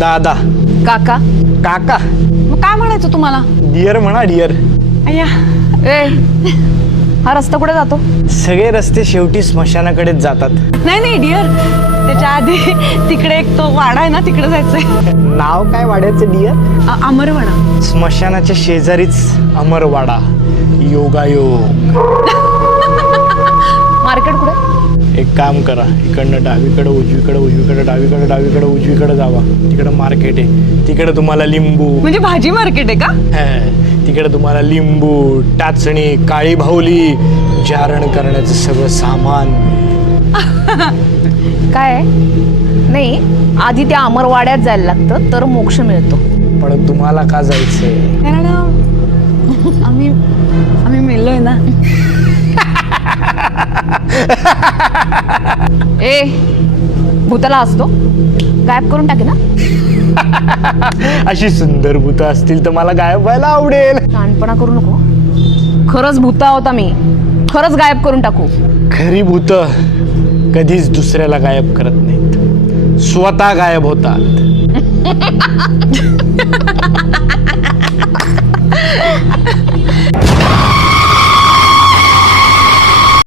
दादा. काका. काका. मग काय म्हणायचं तुम्हाला? डिअर म्हणा डिअर. अय्या ए हा रस्ता कुठे जातो? सगळे रस्ते शेवटी स्मशानाकडेच जातात. नाही नाही डिअर, त्याच्या आधी तिकडे एक तो वाडा आहे ना, तिकडे जायचंय. नाव काय वाड्याचं डिअर? अमरवाडा. स्मशानाच्या शेजारीच अमरवाडा. योगायोग. मार्केट कुठे? एक काम करा, इकडनं डावीकडे उजवीकडे, उजवीकडे डावीकडे, डावीकडे उजवीकडे जावा. तिकडे मार्केट आहे. तिकडे तुम्हाला लिंबू. म्हणजे भाजी मार्केट आहे का? तिकडे तुम्हाला लिंबू, टाचणी, काळी भावली, जारण करण्याचं सगळं सामान. काय नाही, आधी त्या अमरवाड्यात जायला लागतं तर मोक्ष मिळतो. पण तुम्हाला का जायचंय? कारण आम्ही मेलोय ना. ए भूताला असतो गायब करून टाके ना. अशी सुंदर भूतं असतील तर मला गायब व्हायला आवडेल. लहानपणा करू नको. खरंच भूता होता मी, खरंच गायब करून टाकू. खरी भूतं कधीच दुसऱ्याला गायब करत नाहीत, स्वतः गायब होतात.